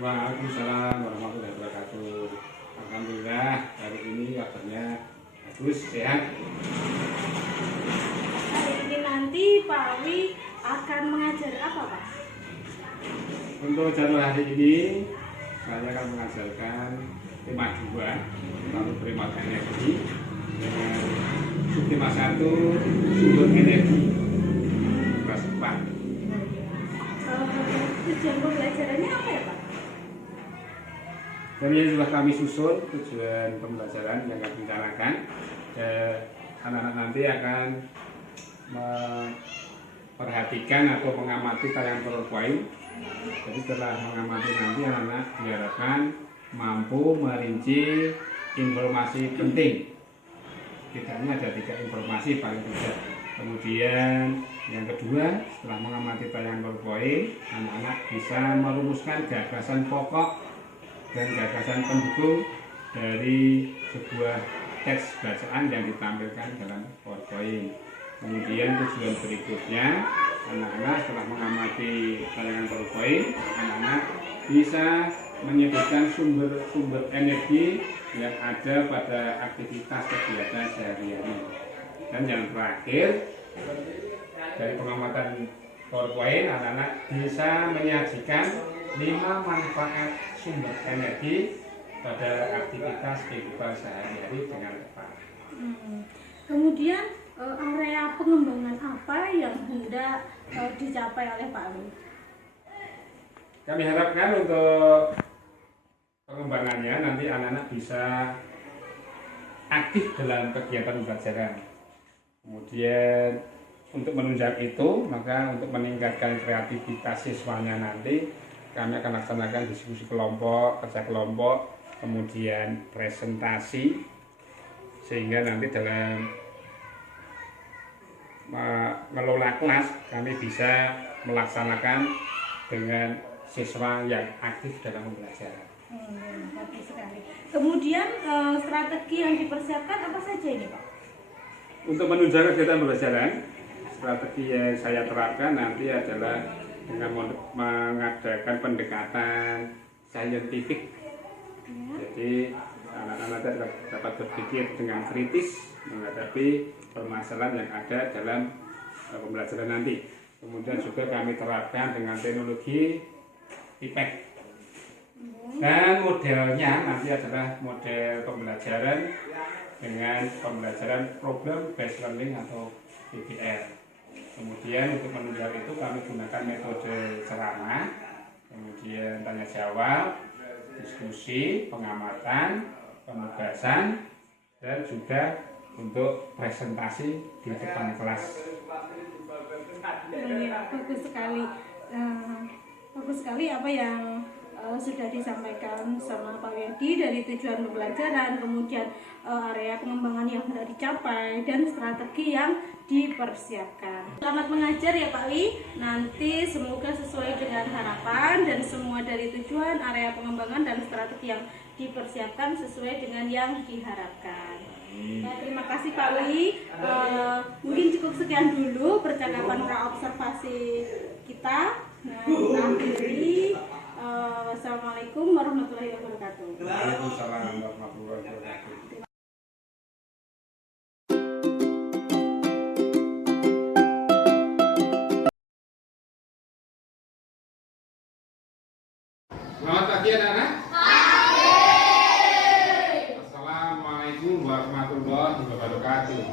Waalaikumsalam warahmatullahi wabarakatuh. Alhamdulillah hari ini kabarnya bagus, sehat. Hari ini nanti Pak Wi akan mengajar apa, Pak? Untuk jadwal hari ini saya akan mengajarkan tema 2 lalu primat energi dengan subtema 1 sumber energi kelas 4. Tujuan pembelajarannya apa ya, Pak? Dan ini sudah kami susun tujuan pembelajaran yang kami rencanakan. Anak-anak nanti akan memperhatikan atau mengamati tayangan PowerPoint. Jadi setelah mengamati nanti anak-anak diharapkan mampu merinci informasi penting. Tidaknya ada 3 informasi paling tidak. Kemudian yang kedua, setelah mengamati tayangan PowerPoint, anak-anak bisa merumuskan gagasan pokok dan gagasan pendukung dari sebuah teks bacaan yang ditampilkan dalam PowerPoint. Kemudian tujuan berikutnya, anak-anak setelah mengamati tayangan PowerPoint, anak-anak bisa menyebutkan sumber-sumber energi yang ada pada aktivitas kegiatan sehari-hari. Dan yang terakhir, dari pengamatan PowerPoint, anak-anak bisa menyajikan 5 manfaat sumber energi pada aktivitas kehidupan sehari-hari dengan tepat. Kemudian area pengembangan apa yang hendak dicapai oleh Pak Wi? Kami harapkan untuk pengembangannya nanti anak-anak bisa aktif dalam kegiatan pembelajaran. Kemudian untuk menunjang itu, maka untuk meningkatkan kreativitas siswanya nanti kami akan laksanakan diskusi kelompok, kerja kelompok, kemudian presentasi, sehingga nanti dalam mengelola kelas kami bisa melaksanakan dengan siswa yang aktif dalam pembelajaran. Bagus sekali. Kemudian strategi yang dipersiapkan apa saja ini, Pak? Untuk menunjang kegiatan pembelajaran, strategi yang saya terapkan nanti adalah dengan mengadakan pendekatan saintifik. Jadi anak-anak dapat berpikir dengan kritis menghadapi permasalahan yang ada dalam pembelajaran nanti. Kemudian juga kami terapkan dengan teknologi IPEC. Dan modelnya nanti adalah model pembelajaran dengan pembelajaran problem based learning atau PBL. Kemudian untuk menunjang itu kami gunakan metode ceramah, kemudian tanya jawab, diskusi, pengamatan, penugasan, dan juga untuk presentasi di depan kelas. Bagus sekali. Bagus sekali apa yang sudah disampaikan sama Pak Wedi dari tujuan pembelajaran, kemudian area pengembangan yang hendak dicapai, dan strategi yang dipersiapkan. Selamat mengajar ya Pak Wi. Nanti semoga sesuai dengan harapan dan semua dari tujuan, area pengembangan, dan strategi yang dipersiapkan sesuai dengan yang diharapkan. Terima kasih Pak Wi. Mungkin cukup sekian dulu percakapan praobservasi kita. Nah, kita akhiri. Wassalamualaikum warahmatullahi wabarakatuh. Waalaikumsalam warahmatullahi wabarakatuh. Selamat pagi anak-anak. Assalamualaikum warahmatullahi wabarakatuh.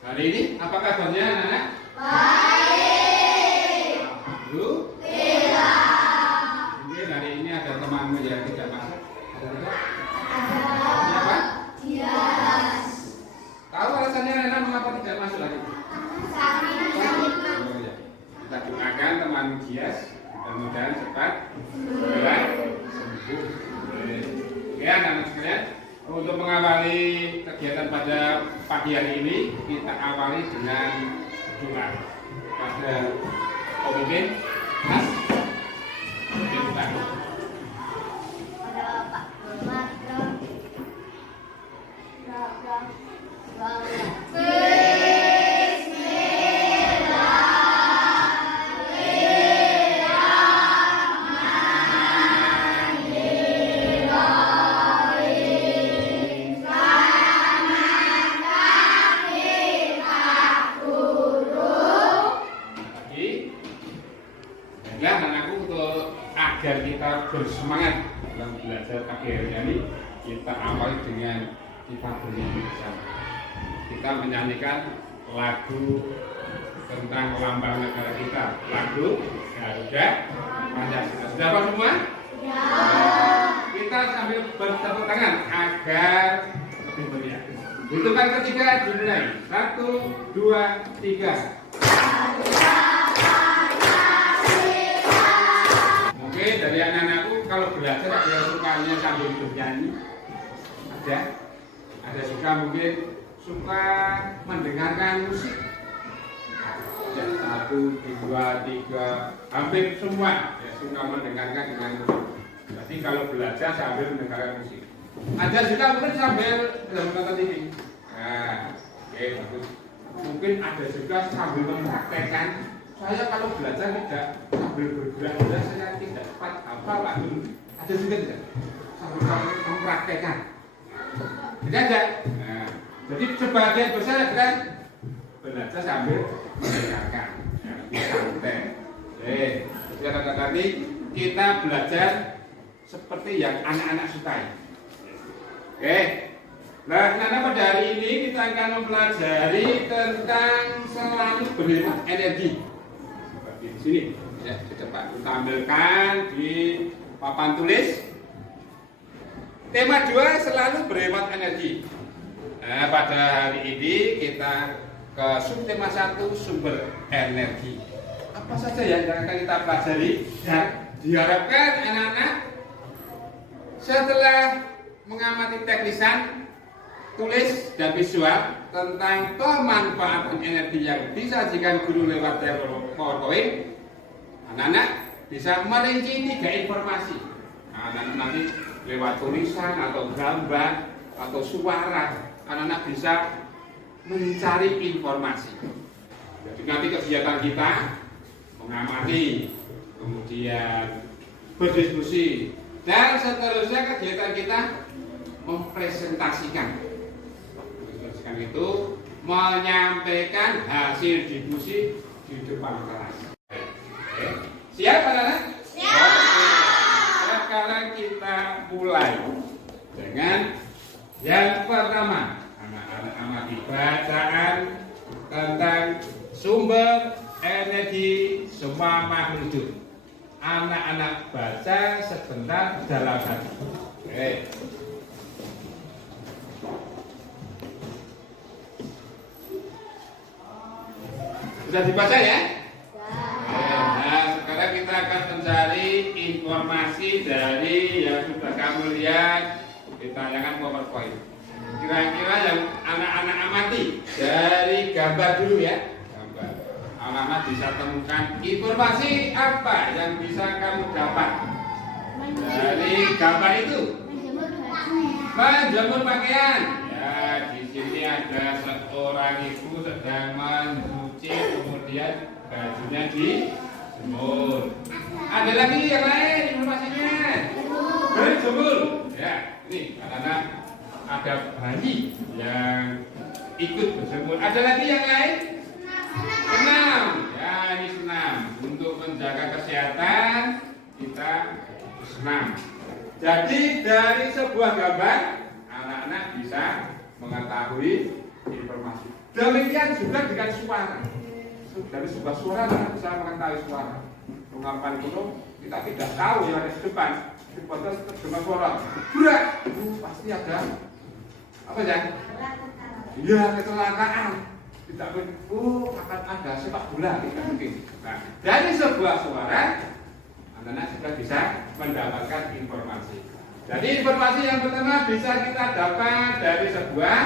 Hari ini apa kabarnya anak-anak? Baik. Alhamdulillah. Mungkin hari ini ada temanmu yang tidak masuk. Ada tidak? Ada. Siapa? Yes. Tahu alasannya anak-anak mengapa tidak masuk lagi? Sakit. Oh, ya. Kita doakan teman Dias mudah-mudahan cepat sembuh. Ya anak-anak sekalian. Untuk mengawali kegiatan pada pagi hari ini, kita awali dengan doa pada pemimpin Mas. untuk agar kita bersemangat dalam belajar KBR ini, kita awali dengan kita bernyanyi bersama. Kita menyanyikan lagu tentang lambang negara kita, lagu Garuda Pancasila. Sudah apa semua? Ya. Kita sambil bertepuk tangan agar lebih meriah. Hitungan ketiga dimulai. 1, 2, 3. Mungkin dari anak-anakku kalau belajar ada yang sukanya sambil bernyanyi, ada suka mungkin suka mendengarkan musik. Ya, 1, 2, 3, hampir semua ya, suka mendengarkan dengan musik. Jadi kalau belajar sambil mendengarkan musik. Ada juga mungkin sambil menonton TV. Nah, oke, bagus. Mungkin ada juga sambil mempraktekkan. Saya kalau belajar tidak sambil bergerak-gerak, saya tidak cepat apa Pak Guru. Ada juga tidak sambil mempraktekkan. Tidak ada. Nah, jadi sebagian besar kan belajar sambil mendengarkan. Ya, lebih santai. Sekarang tadi kita belajar seperti yang anak-anak sukai. Oke. Nah, karena pada hari ini kita akan mempelajari tentang selalu berhemat energi. Seperti di sini. Ya, cepat kita tampilkan di papan tulis. Tema 2 selalu berhemat energi. Nah, pada hari ini kita ke subtema 1 sumber energi. Apa saja yang akan kita pelajari dan diharapkan anak-anak setelah mengamati teknisan, tulis dan visual tentang pemanfaatan energi yang disajikan guru lewat PowerPoint, anak-anak bisa merinci 3 informasi. Anak-anak nanti lewat tulisan atau gambar atau suara, anak-anak bisa mencari informasi. Jadi nanti kegiatan kita mengamati, kemudian berdiskusi, dan seterusnya kegiatan kita mempresentasikan itu menyampaikan hasil diskusi di depan kelas. Oke. Siap anak-anak? Siap. Sekarang kita mulai dengan yang pertama. Anak-anak amati bacaan tentang sumber energi semua makhluk hidup. Anak-anak baca sebentar dalam hati. Oke. Sudah dibaca ya? Nah, sekarang kita akan mencari informasi dari yang sudah kamu lihat di tayangan PowerPoint. Kira-kira yang anak-anak amati dari gambar dulu ya. Gambar. Anak-anak bisa temukan informasi apa yang bisa kamu dapat dari gambar itu. Menjemur pakaian. Ya, di sini ada seorang ibu sedang mencuci, kemudian bajunya dijemur. Ada lagi yang lain informasinya. Berjemur. Ya, ini anak-anak ada bayi yang ikut berjemur. Ada lagi yang lain? Senam. Ya, ini senam. Untuk menjaga kesehatan kita senam. Jadi dari sebuah gambar anak-anak bisa mengetahui informasi. Demikian juga dengan suara. Dari sebuah suara anak bisa mengetahui suara. Ungkapan kuno kita tidak tahu yang ada di depan. Di foto dengan suara berat, pasti ada apa ya? Iya, kecelakaan. Tidak akan ada sepak bola tidak mungkin. Nah, dari sebuah suara anak-anak juga bisa mendapatkan informasi. Jadi informasi yang pertama bisa kita dapat dari sebuah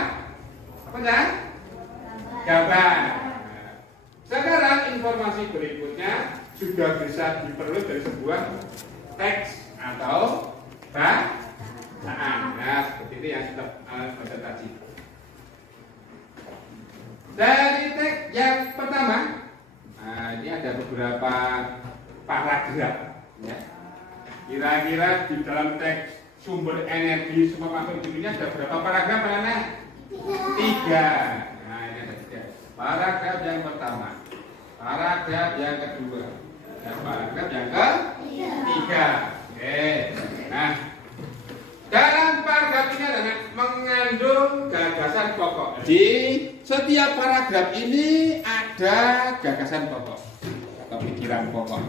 apa ya? Gambar. Sekarang informasi berikutnya juga bisa diperoleh dari sebuah teks atau bacaan. Nah, seperti itu yang sudah baca tadi. Dari teks yang pertama, nah, ini ada beberapa paragraf. Ya. Kira-kira di dalam teks sumber energi semua makhluk dunia ada berapa paragraf anak-anak? 3. Nah, ini ada 3. Paragraf yang pertama, paragraf yang kedua, dan paragraf yang ketiga. setiap paragraf ini ada gagasan pokok atau pikiran pokok.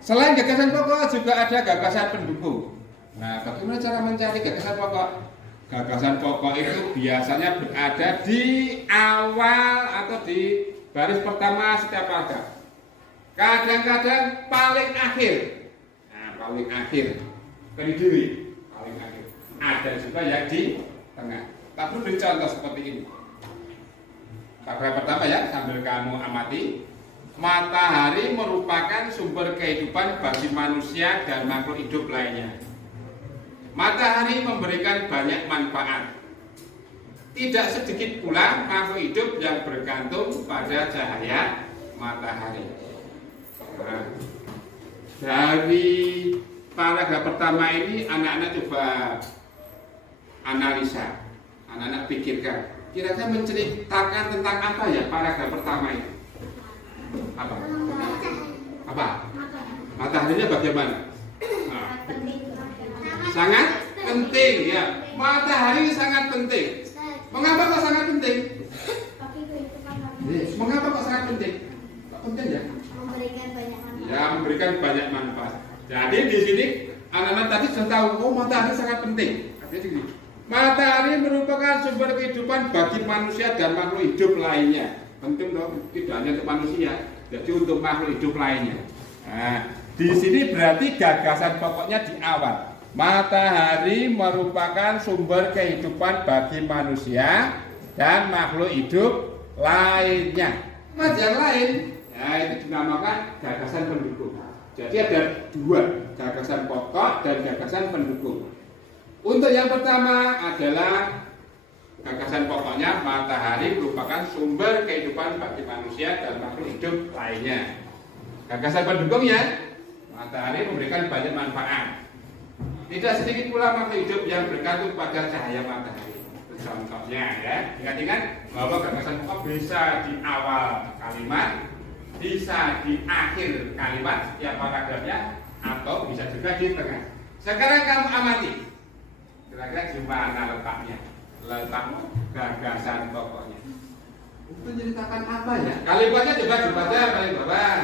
Selain gagasan pokok juga ada gagasan pendukung. Nah, bagaimana cara mencari gagasan pokok? Gagasan pokok itu biasanya berada di awal atau di baris pertama setiap paragraf. Kadang-kadang paling akhir. Nah, paling akhir. Kediri, paling akhir. Ada juga yang di tengah. Tak perlu dicontoh seperti ini. Paragraf pertama ya, sambil kamu amati. Matahari merupakan sumber kehidupan bagi manusia dan makhluk hidup lainnya. Matahari memberikan banyak manfaat. Tidak sedikit pula makhluk hidup yang bergantung pada cahaya matahari. Nah, dari paragraf pertama ini anak-anak coba analisa, anak-anak pikirkan. Kira-kira menceritakan tentang apa ya paragraf pertama ini? Apa? Apa? Mataharinya bagaimana? Nah, sangat penting ya. Matahari sangat penting. Mengapa kok sangat penting? Mengapa kok sangat penting? Kok penting ya? Memberikan banyak manfaat. Ya, memberikan banyak manfaat. Jadi di sini anak-anak tadi sudah tahu, oh matahari sangat penting. Artinya gini, matahari merupakan sumber kehidupan bagi manusia dan makhluk hidup lainnya. Penting dong, tidak hanya untuk manusia, jadi untuk makhluk hidup lainnya. Nah, di sini berarti gagasan pokoknya di awal. Matahari merupakan sumber kehidupan bagi manusia dan makhluk hidup lainnya. Mas yang lain, ya itu dinamakan gagasan pendukung. Jadi ada dua, gagasan pokok dan gagasan pendukung. Untuk yang pertama adalah gagasan pokoknya, matahari merupakan sumber kehidupan bagi manusia dan makhluk hidup lainnya. Gagasan pendukungnya, matahari memberikan banyak manfaat. Tidak sedikit pula makhluk hidup yang bergantung pada cahaya matahari. Contohnya ya, ingat-ingat bahwa gagasan pokok bisa di awal kalimat, bisa di akhir kalimat setiap paragrafnya, atau bisa juga di tengah. Sekarang kamu amati, kira-kira di mana letaknya? Letak gagasan pokoknya. Itu menceritakan apa ya? Kalimatnya coba dibaca paling bawah.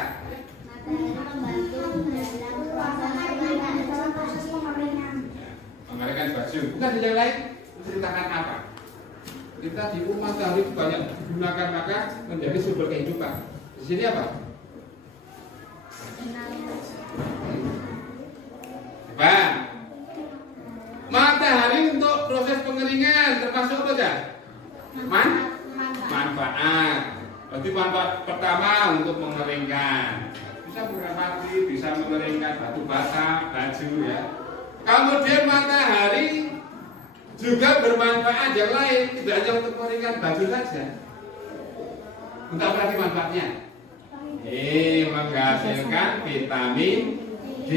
Mengeringan baju. Bukan di yang lain. Menceritakan apa? Kita di rumah matahari banyak digunakan maka menjadi sumber kehidupan. Di sini apa? Apa? Matahari untuk proses pengeringan termasuk apa ya? Manfaat. Berarti manfaat pertama untuk mengeringkan. Bisa mengamati, bisa mengeringkan batu bata, baju ya. Kemudian matahari juga bermanfaat yang lain, tidak hanya untuk mengeringkan baju saja. Untuk apa lagi manfaatnya? Menghasilkan vitamin D.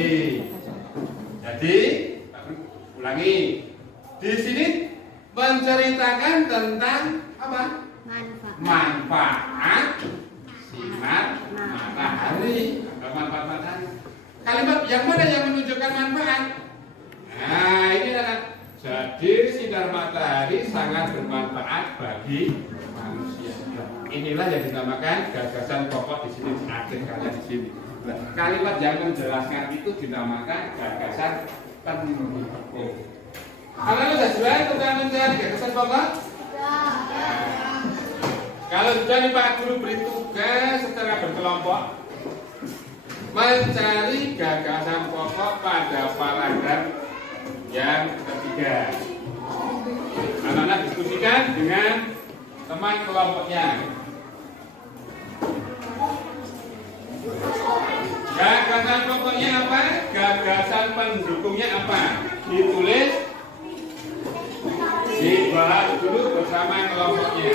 Jadi ulangi. Di sini menceritakan tentang apa? Manfaat sinar matahari. Manfaat matahari. Kalimat yang mana yang menunjukkan manfaat? Nah, ini adalah jadi sinar matahari sangat bermanfaat bagi manusia. Inilah yang dinamakan gagasan pokok di sini di akhir kalian di sini. Kalimat yang menjelaskan itu dinamakan gagasan pendukung. Kalau sudah jelas tentang mencari gagasan pokok? Kalau sudah nih Pak Guru beri tugas secara berkelompok mencari gagasan pokok pada paragraf yang ketiga. Anak-anak diskusikan dengan teman kelompoknya. Gagasan pokoknya apa? Gagasan pendukungnya apa? Ditulis, dibahas dulu bersama kelompoknya.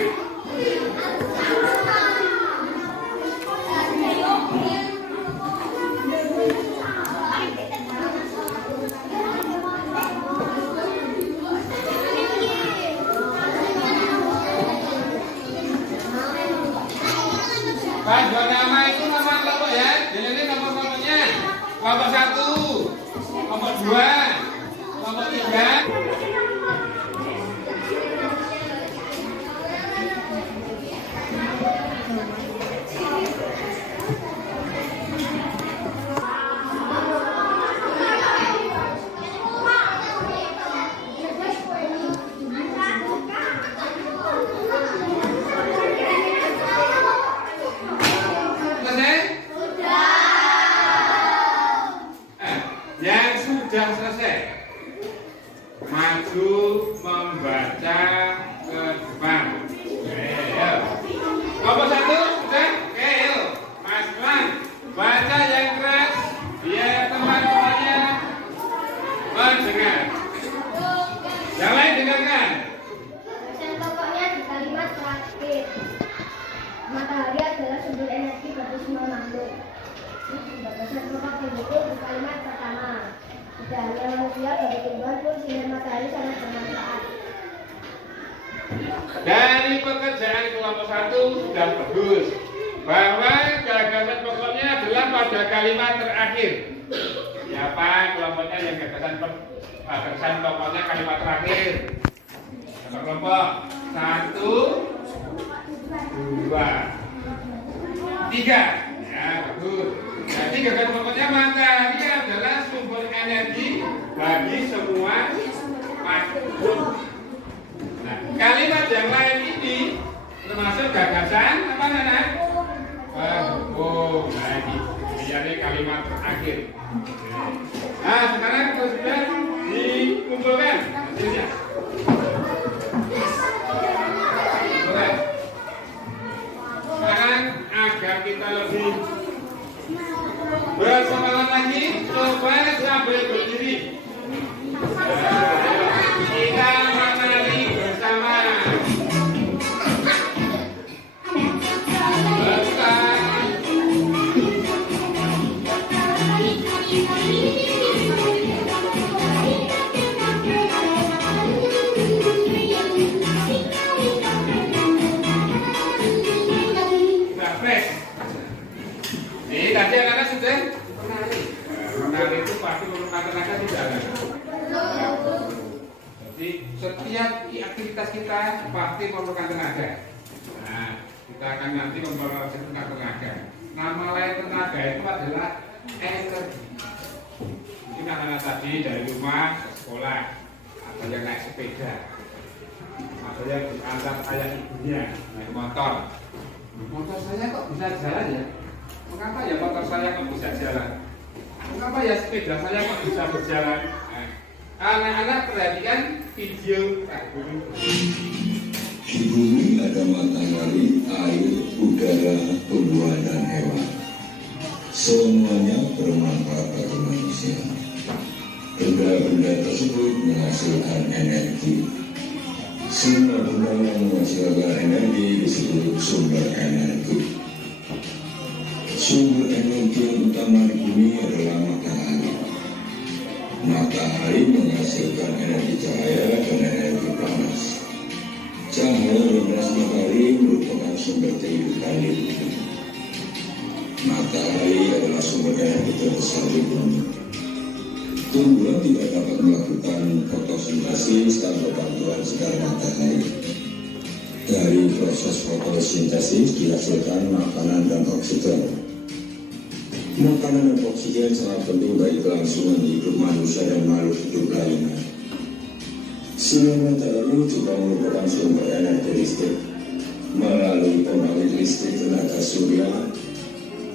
Pak, dua nama itu nama kelompok ya. Jadi nomor kelompoknya. Kelompok 1, kelompok 2, kelompok 3. sudah selesai. Maju membaca ke depan. Oke, kelompok 1 sudah? Oke, yuk. Mas Lan, baca yang keras biar teman-temannya mendengar. Yang lain dengarkan. Pesan pokoknya di kalimat terakhir. Matahari adalah sumber energi bagi semua makhluk. Pesan pokok pendukung di kalimat pertama. Tidak hanya manusia, bagi tumbuhan pun sinar matahari sangat bermanfaat. Dari pekerjaan kelompok 1 sudah bagus, bahwa gagasan pokoknya adalah pada kalimat terakhir. Siapa kelompoknya yang gagasan pokoknya kalimat terakhir? Siapa kelompok? 1, 2, 3. Ya, bagus. Jadi gagasan pokoknya matahari adalah sumber energi bagi semua makhluk. Nah, kalimat yang lain ini termasuk gagasan apa Nana? Oh, nah ini kalimat terakhir. Nah, sekarang sudah dikumpulkan hasilnya. Boleh. Sekarang agar kita lebih bersemangat lagi, coba sambil berdiri. Kita menari bersama. Tadi anak-anak sudah menari. Menari itu pasti memerlukan tenaga tidak ada. Jadi setiap aktivitas kita pasti memerlukan tenaga. Nah, kita akan nanti memperhatikan tenaga. Nama lain tenaga itu adalah energi. Mungkin anak-anak tadi dari rumah ke sekolah, ada yang naik sepeda, ada yang diantar ayah ibunya naik motor. Motor saya kok bisa jalan ya? Mengapa ya motor saya kok bisa jalan? Mengapa ya sepeda saya kok bisa berjalan? Anak-anak perhatikan video ini. Di bumi ada matahari, air, udara, tumbuhan, dan hewan. Semuanya bermanfaat bagi manusia. Benda-benda tersebut menghasilkan energi. Semua benda yang menghasilkan energi disebut sumber energi. Sumber energi yang utama di bumi adalah matahari. Matahari menghasilkan energi cahaya dan energi panas. Cahaya dan panas matahari merupakan sumber kehidupan di bumi. Matahari adalah sumber energi terbesar di bumi. Tumbuhan tidak dapat melakukan fotosintesis tanpa bantuan sinar matahari. Dari proses fotosintesis dihasilkan makanan dan oksigen. Makanan dan oksigen sangat penting bagi kelangsungan hidup manusia dan makhluk hidup lainnya. Sinar matahari juga merupakan sumber energi listrik. Melalui pembangkit listrik tenaga surya,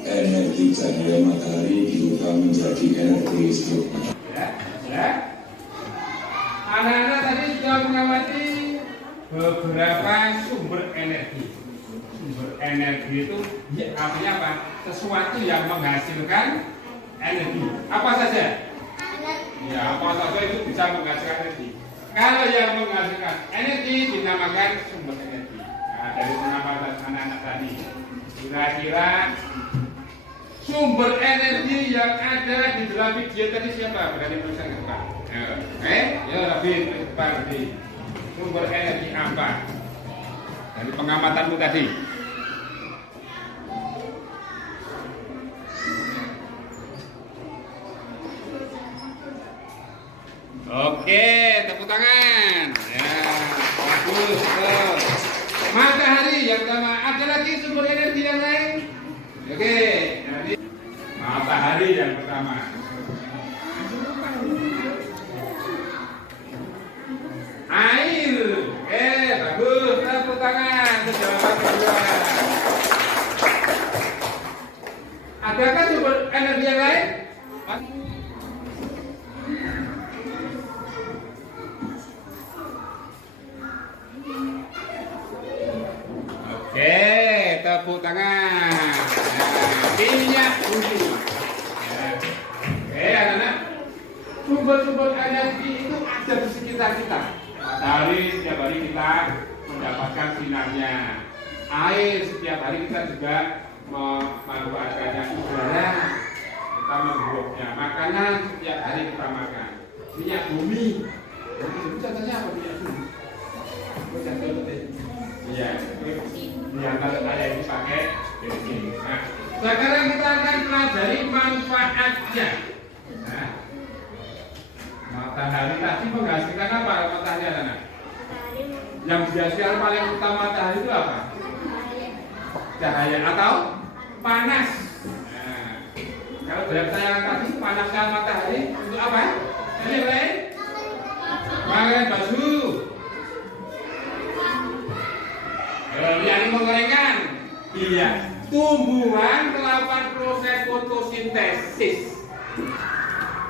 energi cahaya matahari diubah menjadi energi listrik. Ya. Anak-anak tadi sudah mengamati beberapa sumber energi. Sumber energi itu ya, artinya apa? Sesuatu yang menghasilkan energi. Apa saja? Ya, apa saja itu bisa menghasilkan energi. Kalau yang menghasilkan energi dinamakan sumber energi. Nah, dari pengamatan anak-anak tadi, kira-kira sumber energi yang ada di dalam video tadi siapa? Berani menuliskan ke depan. Ya, lebih depan di sumber energi apa? Dari pengamatanmu tadi. Oke, tepuk tangan. Ya, bagus. Matahari yang pertama. Ada lagi sumber energi yang lain? Oke, nanti matahari yang pertama. Air. Bagus. Tepuk tangan. Jawaban kedua. Adakah sumber energi yang lain? Oke, tepuk tangan. Minyak bumi. Oke, anak-anak. Sumber-sumber energi itu ada di sekitar kita. Matahari setiap hari kita mendapatkan sinarnya. Air setiap hari kita juga memanfaatkannya. Udara kita menghirupnya. Makanan setiap hari kita makan. Minyak bumi. Itu contohnya apa minyak bumi? Iya. Yang kalau ada yang dipakai di sini. Nah, sekarang kita akan pelajari manfaatnya. Nah, matahari tadi menghasilkan apa matahari anak? Yang dihasilkan paling utama matahari itu apa? Cahaya atau panas. Nah, kalau dari tayangan tadi panasnya matahari untuk apa? Ini makan baju. Yang mengorengan. Iya. Tumbuhan melakukan proses fotosintesis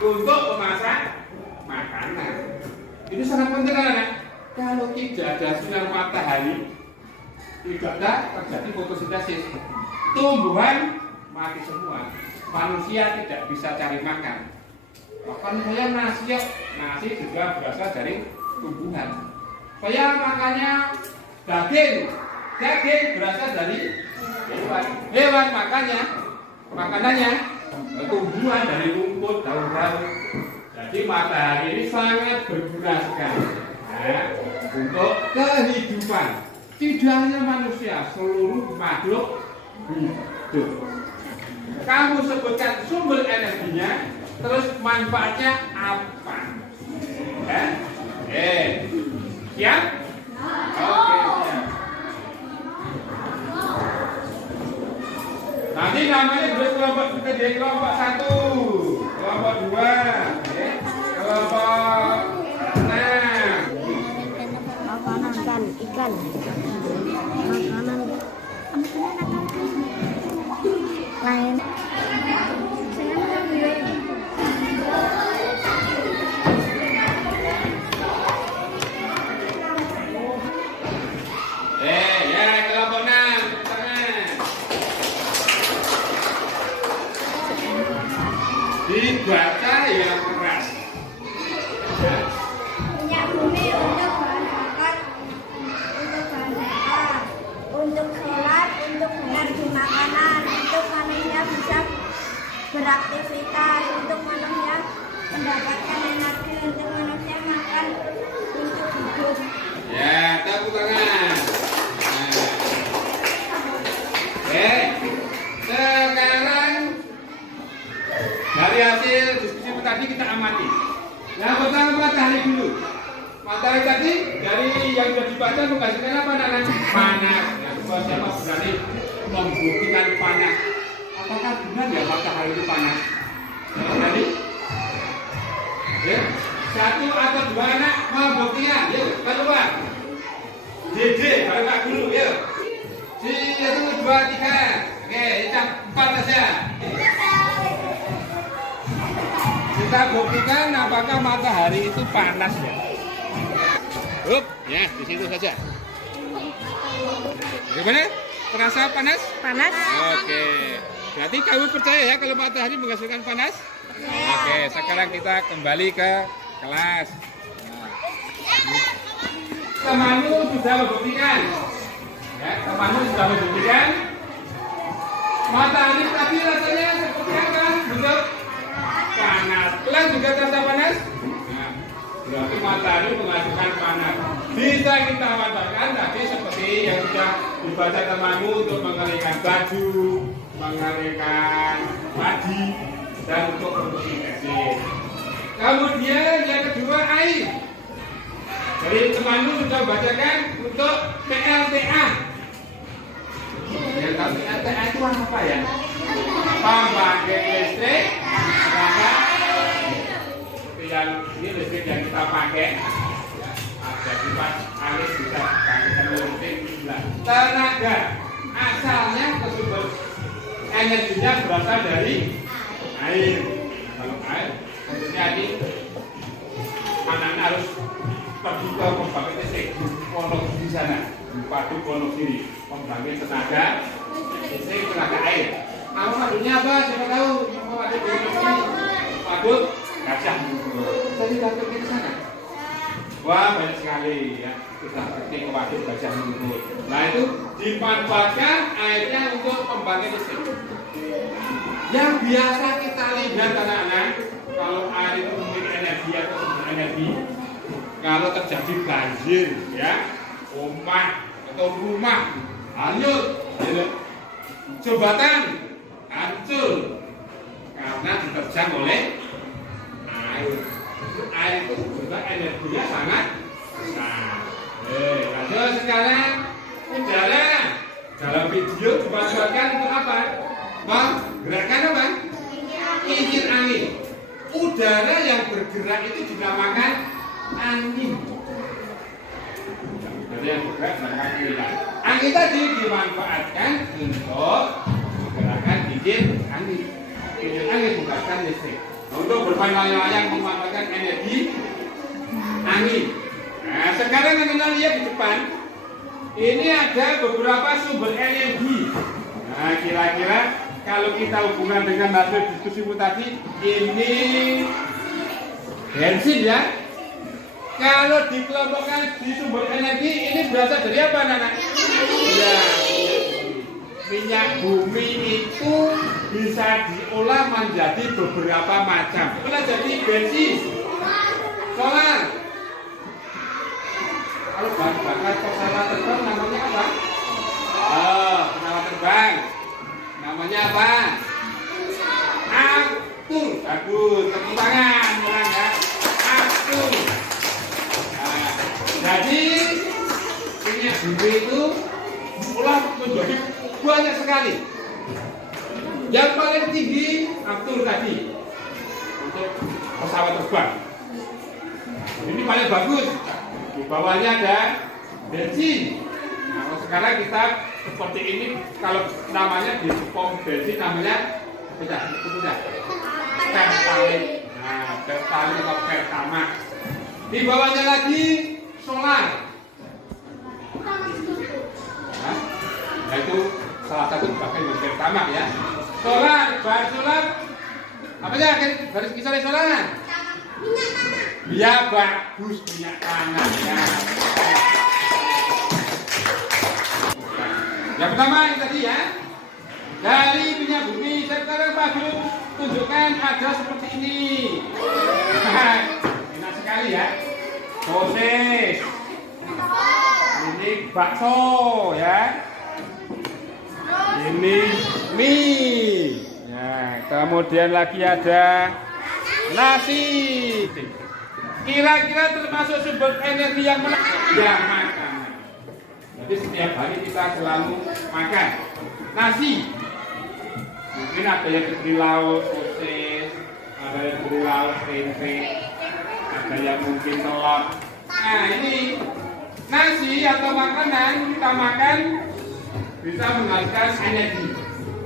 untuk memasak makanan. Itu sangat penting anak. Kalau tidak ada sinar matahari, tidak ada terjadi fotosintesis. Tumbuhan mati semua. Manusia tidak bisa cari makan. Bahkan saya nasi juga berasal dari tumbuhan. Saya makannya daging berasal dari hewan makanannya tumbuhan dari rumput, daun-daun. Jadi matahari ini sangat berguna sekali untuk kehidupan. Tidak hanya manusia, seluruh makhluk hidup. Kamu sebutkan sumber energinya, terus manfaatnya apa? Siap? Oke, siap. Nanti namanya terus kelompok kita di kelompok 1, kelompok 2, kelompok 6. Makanan kan ikan. Makanan lain. Kelompok 6. Dibaca yang keras. Minyak bumi untuk bahan bakar, untuk bahan bakar, untuk sholat, untuk energi makanan, untuk manusia bisa beraktivitas, untuk manusia mendapatkan energi, untuk manusia makan, untuk hidup. Ya, tepuk tangan. Sekarang dari hasil diskusi tadi kita amati. Yang pertama matahari dulu. Matahari tadi dari yang sudah dibaca menghasilkan apa anak-anak? Panas. Yang kedua siapa berani membuktikan panas? Apakah benar ya matahari itu panas? Berani? Ya. 1 atau 2 anak membuktikan. Yuk, keluar. Dede, bareng Pak Guru, yuk. 1, 2, 3. Oke, kita 4 saja. Kita buktikan apakah matahari itu panas ya. Ya, di situ saja. Gimana? Terasa panas? Panas. Oke. Berarti kamu percaya ya kalau matahari menghasilkan panas? Oke, sekarang kita kembali ke kelas. Temanmu sudah membuktikan. Ya, temanmu sudah membuktikan. Matahari tadi rasanya seperti apa? Bentuk panas. Kalian juga terasa panas? Nah, berarti matahari menghasilkan panas. Bisa kita manfaatkan tadi seperti yang sudah dibaca temanmu untuk mengeringkan baju, mengeringkan padi, dan untuk fotosintesis. Kemudian yang kedua air. Jadi temanmu sudah bacakan untuk PLTA. Ya, tahu PLTA itu apa ya? Pembangkit listrik tenaga. Ini listrik yang kita pakai. Ada kipas angin bisa bangkitkan listrik. Tenaga asalnya sumber energinya berasal dari air. Kalau air, maksudnya ini waduk Wonogiri, pembangkit tenaga listrik tenaga air. Nama waduknya apa? Siapa tahu? Nama waduk Wonogiri, waduk Gajah Mungkur. Saya sudah pergi ke sana. Wah, banyak sekali ya. Kita pergi ke waduk Gajah Mungkur. Nah, itu dimanfaatkan airnya untuk pembangkit listrik. Yang biasa kita lihat anak-anak, kalau air itu memiliki energi atau sumber energi, kalau terjadi banjir, ya, rumah atau rumah hanyut, ya, jembatan hancur karena diterjang oleh air. Air itu juga energinya sangat besar. Lanjut sekarang udara dalam video dimanfaatkan untuk apa? Menggerakkan apa? Kincir angin. Udara yang bergerak itu dinamakan angin. Udara yang bergerak dinamakan angin. Angin tadi dimanfaatkan untuk menggerakkan kincir angin. Kincir angin menggerakkan listrik. Untuk bermayang-mayang memanfaatkan energi angin. Nah, sekarang kita lihat di depan. Ini ada beberapa sumber energi. Nah, kira-kira kalau kita hubungan dengan hasil diskusimu tadi, ini bensin ya. Kalau dikelompokkan di sumber energi, ini berasal dari apa, Nana? Ya, minyak bumi itu bisa diolah menjadi beberapa macam. Bisa jadi bensin, solar. Kalau bahan bakar pesawat terbang namanya apa? Pesawat terbang. Namanya apa? Aftur. Bagus, tepuk tangan, orang ya. Aftur. Nah, jadi minyak bumi itu olah menjadi banyak sekali. Yang paling tinggi aftur tadi untuk pesawat terbang. Ini paling bagus. Di bawahnya ada bensin. Nah, sekarang kita seperti ini, kalau namanya di pom bensin namanya sudah pertalite. Nah, pertalite atau pertamax. Di bawahnya lagi solar. Nah, itu salah satu pakai pertamax ya. Solar, bahan solar. Apa aja garis kisar solar? Minyak tanah. Ya bagus, minyak tanah ya. Yang pertama ini tadi ya, dari minyak bumi. Sekarang Pak Guru tunjukkan ada seperti ini. Enak sekali ya. Sosis. Ini bakso ya. Ini mie. Ya, kemudian lagi ada nasi. Kira-kira termasuk sumber energi yang mana? Ya, makan. Jadi setiap hari kita selalu makan nasi. Mungkin ada yang diberi lauk sosis, ada yang diberi lauk tempe, ada yang mungkin telur. Nah, ini nasi atau makanan kita makan bisa menghasilkan energi.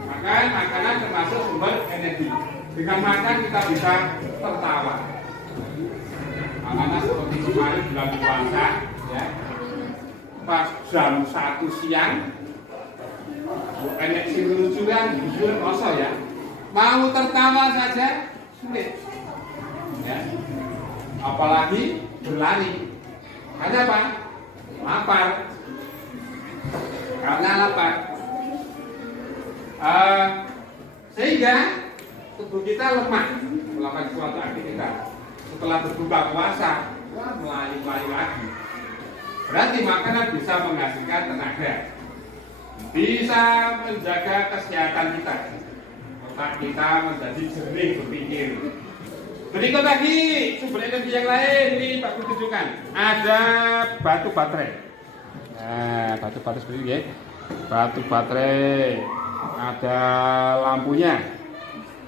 Makan makanan termasuk sumber energi. Dengan makan kita bisa tertawa. Anak-anak seperti kemarin bulan puasa, ya. Pas jam 1 siang, enek sing lucuan, kosong ya. Mau tertawa saja sulit, ya. Apalagi berlari. Karena apa? Lapar. Karena lapar. Sehingga tubuh kita lemah melakukan suatu aktivitas. Setelah berbuka puasa, wah melayu-layu lagi. Berarti makanan bisa menghasilkan tenaga, bisa menjaga kesehatan kita, otak kita menjadi jernih berpikir. Berikut lagi sumber energi yang lain, ini Pak Guru tunjukkan. Ada batu baterai. Nah, batu baterai seperti ini ya. Batu baterai, ada lampunya.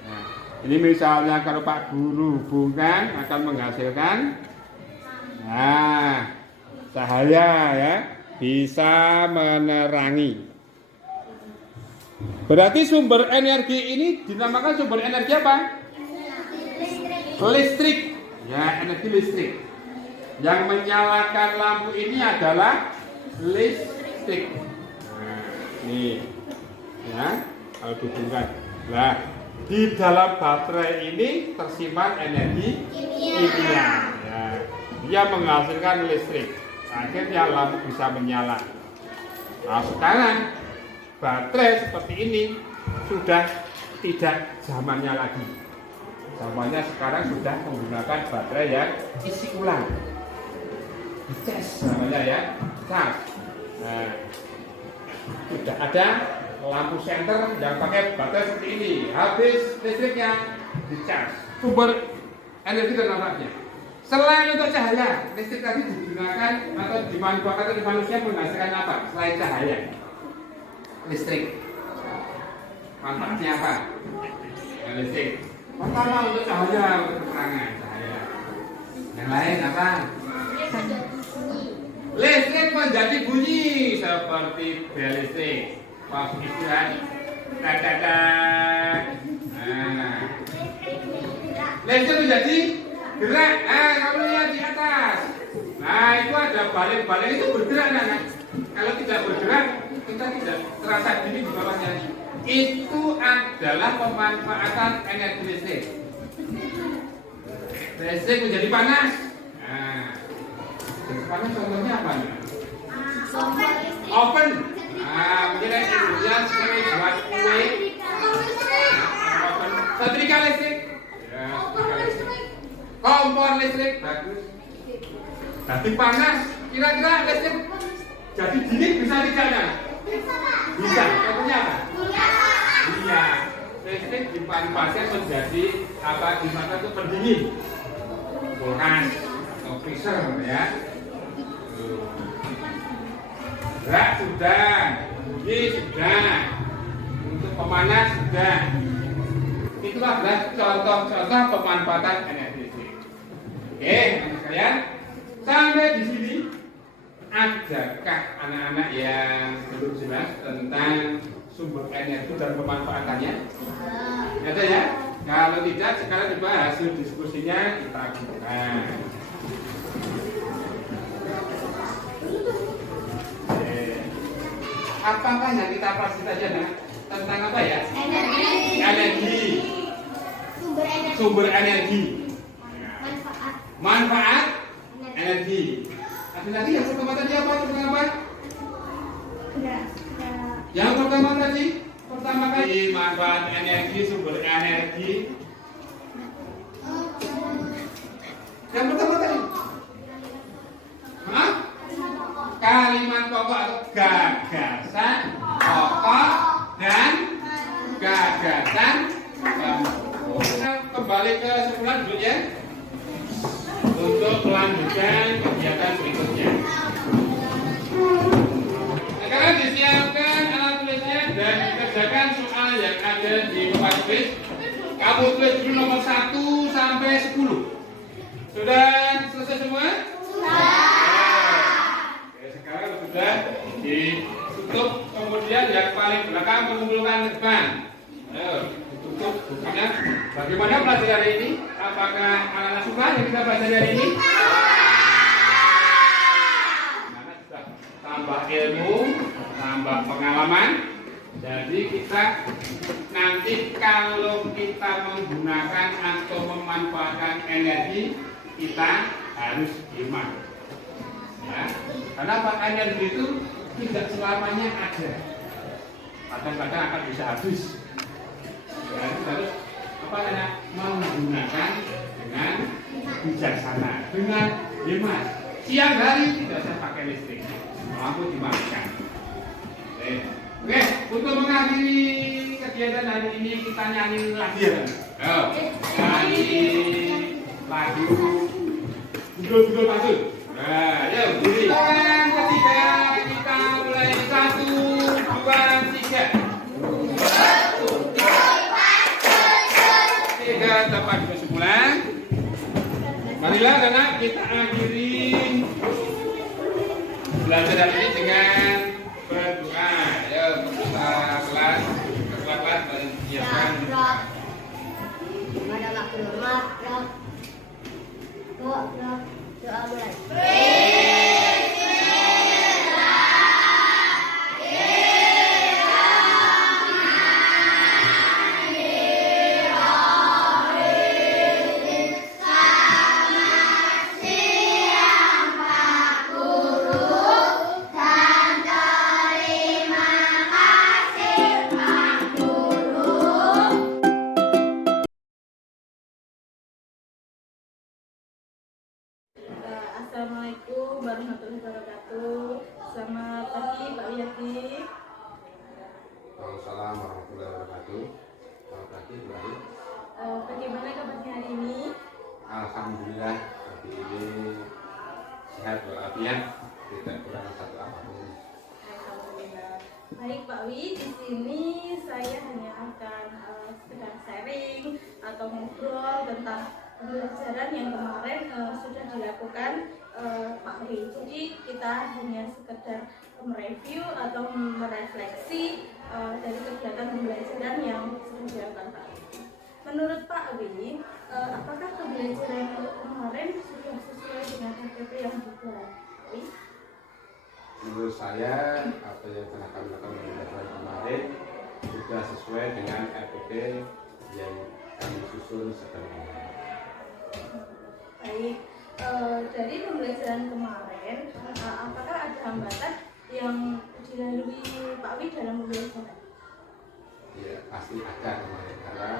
Nah, ini misalnya kalau Pak Guru hubungkan akan menghasilkan, nah, cahaya ya, bisa menerangi. Berarti sumber energi ini dinamakan sumber energi apa? Listrik. Ya, energi listrik. Yang menyalakan lampu ini adalah listrik. listrik. Nah, ini ya, kalau dihubungkan. Nah, di dalam baterai ini tersimpan energi kimia. Ya, dia menghasilkan listrik. Akhirnya lampu bisa menyala. Nah, sekarang baterai seperti ini sudah tidak zamannya lagi. Zamannya sekarang sudah menggunakan baterai yang isi ulang. Cas namanya ya, cas. Nah, sudah ada lampu senter yang pakai baterai seperti ini. Habis listriknya dicas. Sumber energi dan manfaatnya. Selain untuk cahaya, listrik tadi digunakan atau dimanfaatkan oleh manusia menghasilkan apa? Selain cahaya, listrik. Manfaatnya apa? Listrik. Pertama untuk cahaya, untuk keterangan cahaya. Yang lain apa? Listrik menjadi bunyi seperti bel listrik. Pas istirahat, tak. Nah, listrik menjadi gerak. Kamu lihat di atas. Nah, itu ada balik-balik itu bergerak, nah. Kalau tidak bergerak, kita tidak terasa dingin di bawahnya. Itu adalah pemanfaatan energi listrik. Listrik menjadi panas. Nah, panas contohnya apa nih? Oven. Nah, mungkin yang sering buat kue. Setrika listrik. Ya, setrika listrik. Kompor listrik bagus. Jadi panas. Kira-kira listrik jadi dingin bisa tidak? Nah? Bisa. Contohnya apa? Iya. Listrik dimanfaatkan menjadi apa? Dimanfaatkan untuk pendingin. Kulkas atau freezer ya. Gerak sudah, bunyi sudah, untuk pemanas sudah. Itulah adalah contoh-contoh pemanfaatan energi listrik. Oke, teman-teman sekalian, sampai di sini adakah anak-anak yang belum jelas tentang sumber energi dan pemanfaatannya? Ada ya? Kalau tidak, sekarang coba hasil diskusinya kita buka. Apa yang kita pelajari saja tentang apa ya? Energi. Sumber energi. Manfaat energi. Ada lagi yang pertama tadi apa? Yang pertama tadi kali manfaat energi, sumber energi. Yang pertama tadi. Hah? Kalimat pokok atau gagasan pokok dan gagasan kembali ke sekolah dulu ya untuk melanjutkan kegiatan berikutnya. Sekarang disiapkan alat tulisnya dan dikerjakan soal yang ada di papan tulis. Kamu tulis dulu nomor 1 sampai 10. Sudah selesai semua? Sekarang sudah ditutup, kemudian yang paling belakang mengumpulkan ke depan. Ayo, ditutup bukunya. Bagaimana pelajaran hari ini? Apakah anak-anak suka yang kita pelajari hari ini? Anak sudah tambah ilmu, tambah pengalaman. Jadi kita nanti kalau kita menggunakan atau memanfaatkan energi, kita harus hemat. Ya, karena energi itu tidak selamanya ada, kadang-kadang akan bisa habis. Ya, harus apa namanya menggunakan dengan bijaksana, dengan hemat. Siang hari tidak usah pakai listrik, lampu dimatikan. Oke, untuk mengakhiri kegiatan hari ini kita nyanyi lagi ya. Nyanyi lagu Gundul Pasut. Nah, yuk, berdiri. Yang ketiga kita mulai 1, 2, 3. 3 tempat kesimpulan. Marilah anak kita akhiri belajar ini dengan berdoa. Ayo kita kelas menyiapkan. Doa mulai. Assalamualaikum warahmatullahi wabarakatuh. Selamat pagi Pak Wiyadi. Waalaikumsalam warahmatullahi wabarakatuh. Selamat pagi Bu Ari. Bagaimana kabarnya hari ini? Alhamdulillah pagi ini sehat walafiat, tidak kurang satu apapun. Alhamdulillah. Baik Pak Wi, di sini saya hanya akan sekedar sharing atau ngobrol tentang pembelajaran yang kemarin sudah dilakukan Pak Wi. Jadi kita hanya sekedar mereview atau merefleksi dari kegiatan pembelajaran yang sudah dilakukan Pak Wi. Menurut Pak Wi, apakah pembelajaran kemarin sudah sesuai dengan RPP yang dibuat? Pak Wi? Menurut saya apa yang telah kami lakukan pembelajaran kemarin sudah sesuai dengan RPP yang kami susun sebelumnya. Baik, dari pembelajaran kemarin, apakah ada hambatan yang dilalui Pak Wi dalam pembelajaran? Ya pasti ada kemarin karena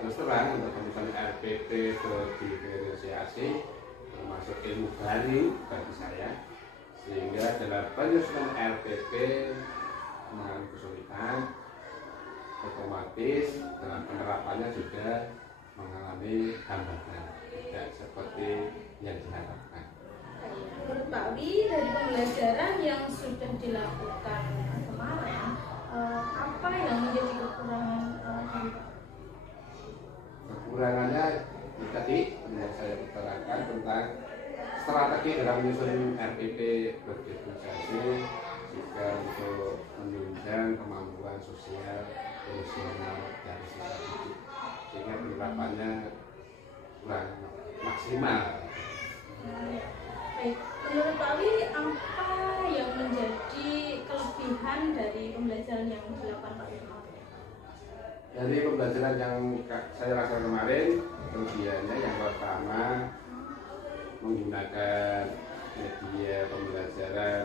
terus terang untuk penyusunan RPP berdifferensiasi termasuk ilmu baru bagi saya, sehingga dalam penyusunan RPP mengalami kesulitan, otomatis dalam penerapannya juga mengalami hambatan tidak seperti yang diharapkan. Menurut Pak Wi, dari pembelajaran yang sudah dilakukan kemarin, apa yang menjadi kekurangan dari Pak Wi? Kekurangannya tadi yang saya utarakan tentang strategi dalam menyusun RPP berdifferensiasi juga untuk menunjang kemampuan sosial emosional dari siswa didik, sehingga penerapannya kurang maksimal. Baik, menurut Pak Wi, apa yang menjadi kelebihan dari pembelajaran yang dilakukan Pak Wi kemarin? Dari pembelajaran yang saya lakukan kemarin, kelebihannya yang pertama menggunakan media pembelajaran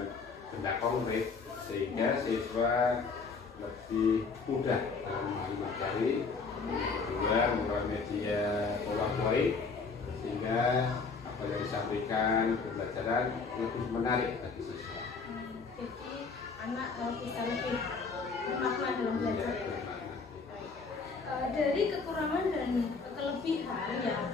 benda konkret sehingga siswa lebih mudah dalam memahami materi. Kedua, menggunakan media PowerPoint sehingga apa yang disampaikan pembelajaran lebih menarik bagi siswa. Jadi anak bisa lebih bermakna dalam belajar. Dari kekurangan dan kelebihan yang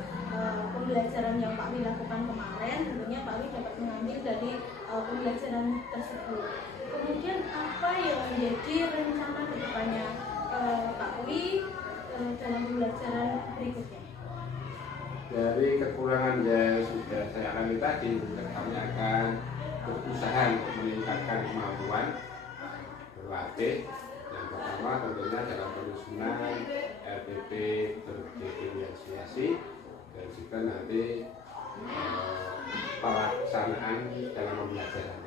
pembelajaran yang Pak Wi lakukan kemarin, tentunya Pak Wi dapat mengambil dari pembelajaran tersebut. Kemudian apa yang menjadi rencana kedepannya Pak Wi dalam pembelajaran berikutnya? Dari kekurangan yang sudah saya alami tadi, kami akan berusaha untuk meningkatkan kemampuan berlatih. Yang pertama tentunya dalam penyusunan RPP berdifferensiasi dan juga nanti pelaksanaan dalam pembelajaran.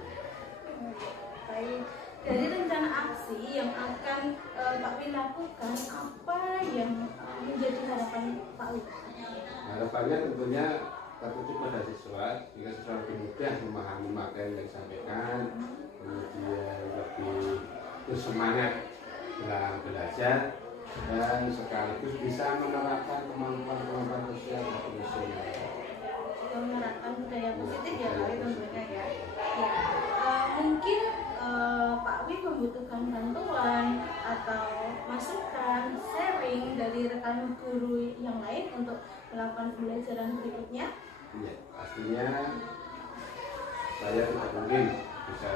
Baik, dari rencana aksi yang akan Pak Wi lakukan, apa yang menjadi harapan Pak Wi? Harapannya tentunya tertuju pada siswa, sehingga siswa lebih mudah memahami materi yang disampaikan, kemudian lebih bersemangat dalam belajar dan sekaligus bisa menerapkan kemampuan sosial dan emosional. Juga menerapkan budaya positif ya Pak Wi tentunya ya. Mungkin Pak Wi membutuhkan bantuan atau masukan, sharing dari rekan guru yang lain untuk melakukan pembelajaran berikutnya. Ya, pastinya saya tidak mungkin bisa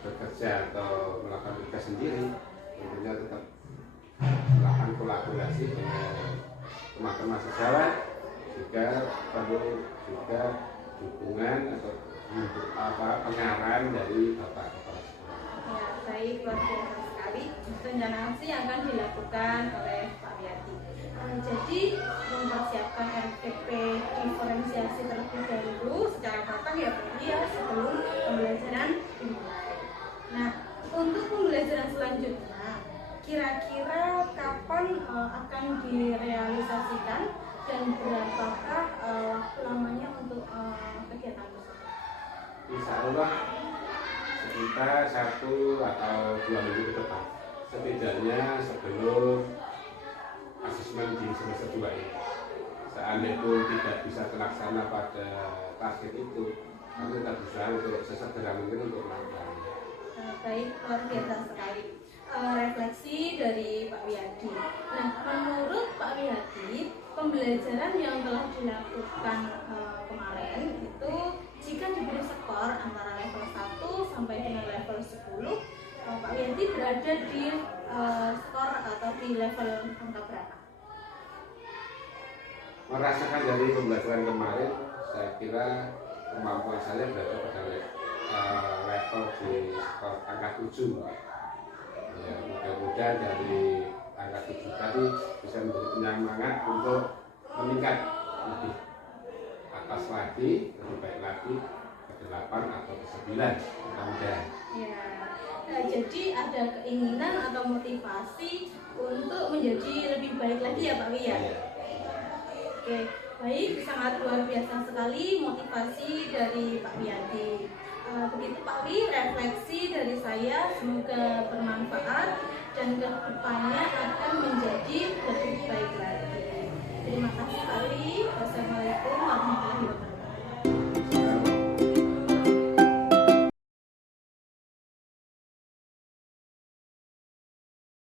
bekerja atau melakukan tugas sendiri. Tentunya tetap melakukan kolaborasi dengan teman-teman sejawat, juga perlu juga dukungan atau pengarahan dari Bapak Kepala Sekolah. Ya, baik, luar biasa sekali rencana aksi yang akan dilakukan oleh Pak Wiyadi. Jadi mempersiapkan RPP diferensiasi terlebih dahulu secara matang ya Pak ya, sebelum pembelajaran dimulai. Nah, untuk pembelajaran selanjutnya, kira-kira kapan akan direalisasikan dan berapakah waktu lamanya untuk kegiatan tersebut? Insya Allah sekitar 1 atau 2 minggu ke depan, setidaknya sebelum asesmen di semester 2 ini. Saat andai pun tidak bisa terlaksana pada target itu, kami tetap berusaha untuk sesegera mungkin untuk melakukan. Baik, luar biasa sekali refleksi dari Pak Wiyadi. Nah, menurut Pak Wiyadi, pembelajaran yang telah dilakukan kemarin itu jika diberi skor antara level 1 sampai dengan level 10, Pak Wiyadi berada di skor atau di level angka berapa? Merasakan dari pembelajaran kemarin, saya kira kemampuan saya berada pada level di skor angka 7. Ya, mudah-mudahan dari angka 7 tadi bisa menjadi penyemangat untuk meningkat lebih atas lagi, lebih baik lagi ke 8 atau ke 9, mudah-mudahan. Ya, nah, jadi ada keinginan atau motivasi untuk menjadi lebih baik lagi ya Pak Wi ya? Oke, baik, sangat luar biasa sekali motivasi dari Pak Wiyadi. Begitu Pak Wi, refleksi dari saya semoga bermanfaat dan kedepannya akan menjadi lebih baik lagi. Terima kasih Pak Wi.